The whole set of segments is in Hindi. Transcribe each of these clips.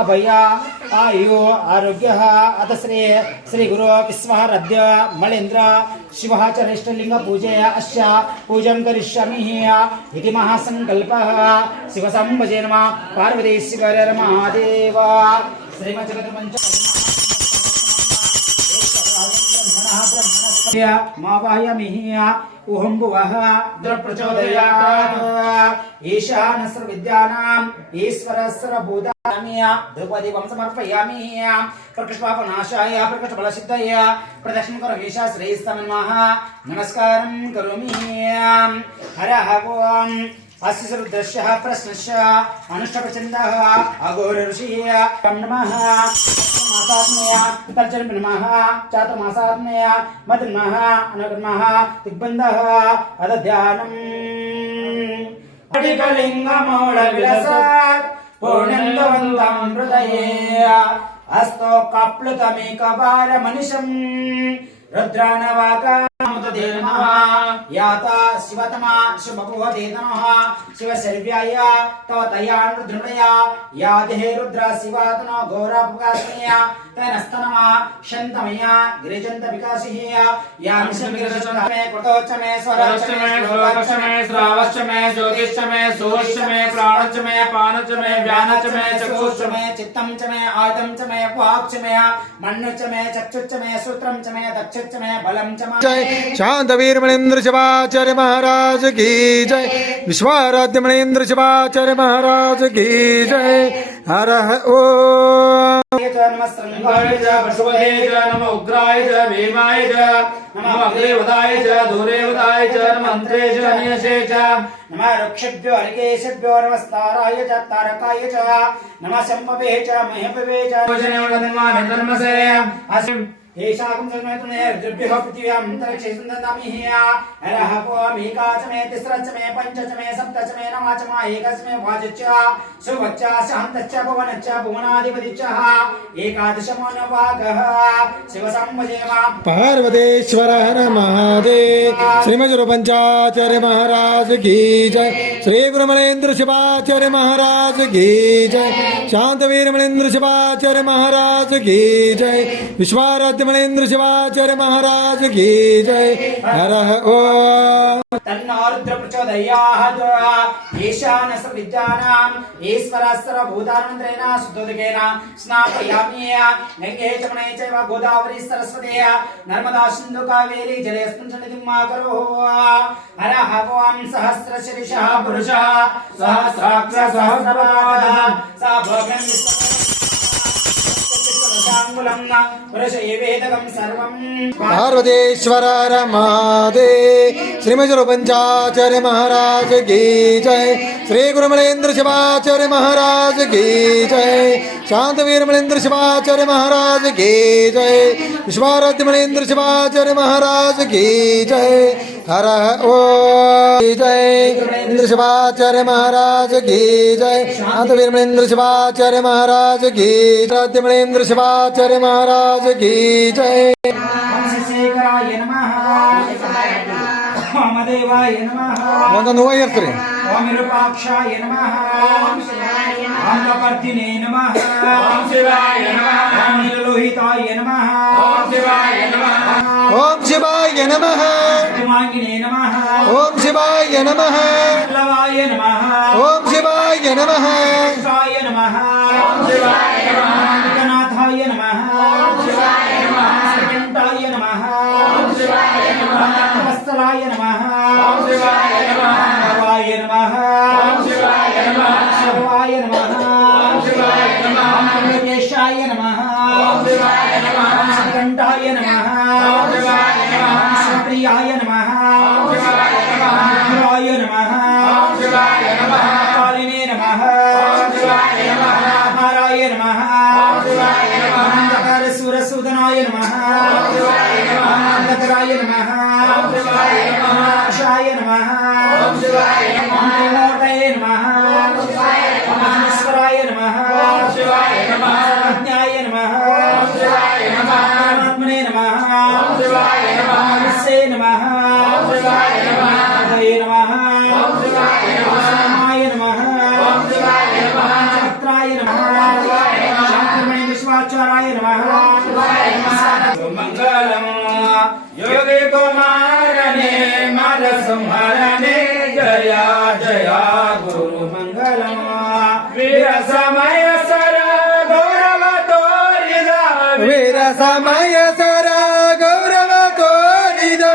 अभय आयु आरोग्य अत श्री गुरु विश्वाराध्य मलेन्द्र शिव चरिष्टलिंग पूजय अश्च पूजं करिष्यामि इति महासंकल्पः शिव संभजे नमः पार्वती शिवर महादेव श्रीमज्जगतमंच ओहं भुवः द्रप्रचोदयात् ईशान सर्वविद्यानाम् ईश्वरः सर्वभूतानां द्रौपदीं समर्पयामि प्रकृष्टपापनाशाय प्रकृष्टफलसिद्धये प्रदक्षिणं करोमि श्रेयस्समन्मः नमस्कारं करोमि हरः ओम् अस्य रुद्रस्य प्रश्नस्य अनुष्ठप्रचन्दः अघोर ऋषिः नमः मासात्मया तर्जन नमः चातुर्मासात्मया मधुर्मः अनगर्मः दिग्बन्धः अदध्यानम् अटिकलिङ्गमौळविलसात् पूर्णन्दवन्तं हृदये हस्तो कप्लुतमेकवारमनिशम् रुद्रानवाका याता शिवतमा शुभभुवते नमः शिवशर्व्याय तव तयान् रुद्रमया या देहे रुद्र शिवातनो घोरापकाशमया तेनस्तनमा शन्तमया गिरिजन्त विकासिः या मिशमिरजमे कृतोच्चमे स्वरच्चमे श्लोकच्चमे श्रावच्चमे ज्योतिश्चमे सोश्चमे प्राणच्चमे पानच्चमे व्यानच्चमे चक्षुश्चमे चित्तंचमे आयुधंचमे वाक्चमे मन्नुच्चमे चक्षुच्चमे सूत्रंचमे दक्षुच्चमे बलंचमे शांतवीर मणेन्द्र शिवाचार्य महाराज की जय। विश्वाराध्य मणेन्द्र शिवाचार्य महाराज की जय। हर ओम नमः पशुपते नमः उग्राय भीमाय नमः अग्रेवदाय दूरेवदाय मंत्रे नियसे नमः ऋक्षभ्यो अर्केशभ्यो नमस्ताराय तारकाय नमः शंभवे महेभवे धर्मसे येषाकं सर्वमेतने रुद्रभ्यः पृथिव्यां अंतरिक्षे सुन्दन्दामि हरः ओम् एकाचमे तिस्रचमे पञ्चचमे सप्तचमे नवचमे एकचमे वाजच्च सुवच्च शान्तच्च भुवनच्च भुवनाधिपतिच्च एकादशमो नवागः शिवसंभजे पार्वतीश्वर हर महादेव। श्रीमज्जूर पंचाचार्य महाराज की जय। श्री गुरु मणेन्द्र शिवाचार्य महाराज की जय। शांतवीर मणेन्द्र शिवाचार्य महाराज की जय। विश्वाराध्य मणेन्द्र शिवाचार्य महाराज की जय। हर ओम तन्नो रुद्र प्रचोदयात् ईशान सर्वविद्यानाम् ईश्वरः सर्वभूतानां शुद्धोदकेन स्नापयामि गंगे जमुने चैव गोदावरी सरस्वती नर्मदा सिन्धु कावेरी जलेऽस्मिन् सन्निधिं मा करो हरः ओम् सहस्रशीर्षः पुरुषः सहस्राक्ष सहस्रपादः स भोगं पार्वतीश्वर महादेव। श्रीमज्जूर पंचाचार्य महाराज की जय। श्री गुरु मणेन्द्र शिवाचार्य महाराज की जय। शांतवीर मणेन्द्र शिवाचार्य महाराज की जय। विश्वाराध्य मणेन्द्र शिवाचार्य महाराज की जय। हर ओम जय। मणेन्द्र शिवाचार्य महाराज की जय। शांतवीर मणेन्द्र शिवाचार्य महाराज की जय। मणेन्द्र शिवाचार्य महाराज की जय। शेखराय नमः वामदेवाय नमः ಒಂದು ನೋವು ಇರ್ತೀರಿ ओम विरूपाक्षाय नमः ओम कपर्दिने नमः ओम शिवाय नमः ओम नीललोहिताय नमः ओम शिवाय नमः ओम शिवाय नमः हिमांगिने नमः ओम शिवाय नमः लवाय नमः ओम शिवाय नमः शिवाय नमः ओम शिवाय नमः गणाधाय नमः ओम शिवाय नमः कंठाय नमः ओम शिवाय नमः वत्सलाय नमः ओम शिवाय नमः भवाय नमः ओम शिवाय नमः शिवाय नमः ओम शिवाय नमः योगेशाय नमः ओम शिवाय नमः कंठाय नमः ओम शिवाय नमः प्रियाय नमः ओम शिवाय नमः शिवाय नमः ओम शिवाय नमः कालिने नमः ओम शिवाय नमः हराय नमः ओम शिवाय नमः अंधकार सुरसूदनाय नमः ओम शिवाय नमः अंधकाराय नमः ओम शिवाय नमः शाय नमः ओम शिवाय नमः मोटये नमः ओम शिवाय नमः ईश्वराय नमः ओम शिवाय नमः ज्ञाय नमः ओम शिवाय नमः परमात्मने नमः ओम शिवाय नमः विश्वे नमः ओम शिवाय नमः हृदये नमः ओम शिवाय नमः समाय नमः ಸಂಹರನೆ ಜಯ ಜಯ ಗುರು ಮಂಗಲಂ ವೀರ ಸಮಯ ಸರ ಗೌರವ ತೋರಿದ ವೀರ ಸಮಯ ಸರ ಗೌರವ ತೋರಿದ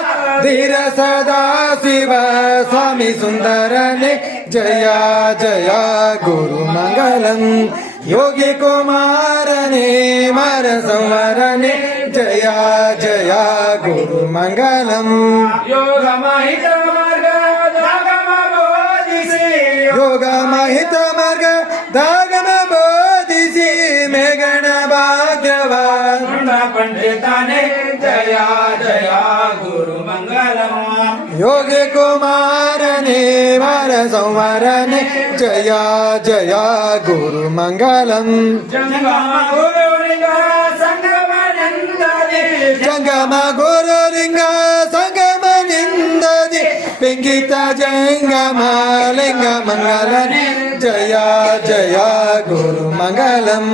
ಧೀರ ಸದಾ ಶಿವ ಸ್ವಾಮಿ ಸುಂದರನೆ ಜಯ ಜಯ ಗುರು ಮಂಗಲಂ ಯೋಗಿ ಕುಮಾರನೆ ಮರ ಸಂವರನೆ ಜಯ ಜಯ ಗುರು ಮಂಗಲಂ ಯೋಗ ಮಾಹಿತ ಮಾರ್ಗ ದಾಗಮ ಬೋಧಿಸಿ ಯೋಗ ಮಹಿತ ಮಾರ್ಗ ದಾಗಮ ಬೋಧಿಸಿ ಮೇಘಣ ಭಾಗ್ಯವಾನ್ ಪಂಡಿತಾನೆ ಜಯ ಜಯ ಗುರು ಮಂಗಲಂ ಯೋಗಿ ಕುಮಾರನೆ ಮರ ಸಂವರನೆ ಜಯ ಜಯ ಗುರು ಮಂಗಲಂ ಜಂಗಮ ಗುರುಲಿಂಗ ಸಂಗಮನಂದದಿ ಜಂಗಮ ಗುರುಲಿಂಗ ಸಂಗಮನಿಂದದಿ ಪಿಂಗಿತ ಜಂಗಮ ಲಿಂಗ ಮಂಗಲನೆ ಜಯ ಜಯ ಗುರು ಮಂಗಲಂ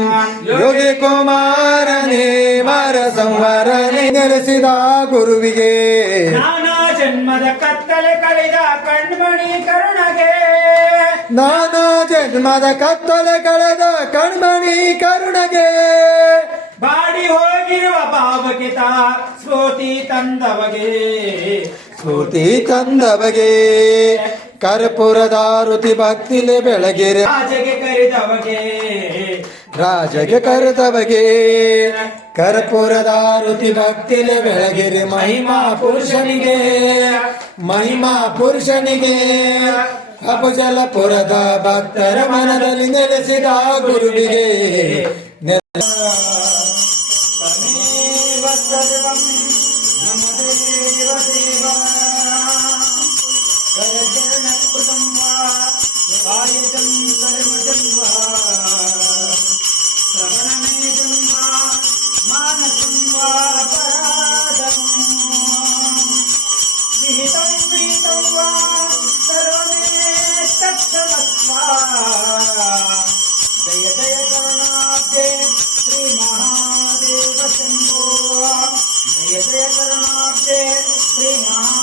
ಯೋಗಿ ಕುಮಾರನೆ ಮರ ಸಂವರನೆ ನೆಲೆಸಿದ ಗುರುವಿಗೆ ನಾನಾ ಜನ್ಮದ ಕತ್ತಲೆ ಕಳೆದ ಕಣ್ಮಣಿ ಕರುಣಗೆ ನಾನಾ ಜನ್ಮದ ಕತ್ತಲೆ ಕಳೆದ ಕಣ್ಮಣಿ ಕರುಣಗೆ ಬಾಡಿ ಹೋಗಿರುವ ಭಾವಕಿತ ಸ್ಫೂರ್ತಿ ತಂದವಗೆ ಸ್ಫೂರ್ತಿ ತಂದವಗೆ ಕರ್ಪೂರದಾರುತಿ ಭಕ್ತಿಲೆ ಬೆಳಗಿರೆ ರಾಜಗೆ ಕರೆದವಗೆ ರಾಜಗೆ ಕರೆದವಗೆ ಕರ್ಪೂರದಾರುತಿ ಭಕ್ತಿಲೆ ಬೆಳಗಿರೆ ಮಹಿಮಾ ಪುರುಷನಿಗೆ ಮಹಿಮಾ ಪುರುಷನಿಗೆ ಅಪಜಲಪುರದ ಭಕ್ತರ ಮನದಲ್ಲಿ ನೆಲೆಸಿದ ಗುರುವಿಗೆ ತಮೇವ ಸರ್ವಂ ನಮದೇವ ದೇವ ಕರಚರಣಕೃತಂ ವಾ ಕಾಯಜಂ ಕರ್ಮಜಂ ವಾ ಶ್ರವಣಮೇಜಂ ವಾ ಮಾನಸಂ ವಾ ಅಪರಾಧಂ ವಿಹಿತಂ ವಿಹಿತಂ ವಾ ಸರ್ವಮೇ ತತ್ಸವಸ್ವ ಜಯ ಜಯ ಕರುಣಾಬ್ಧೆ ಶ್ರೀ ಮಹಾದೇವ ಶಂಭೋ ಜಯ ಜಯ ಕರುಣಾಬ್ಧೆ ಶ್ರೀ ಮಹಾ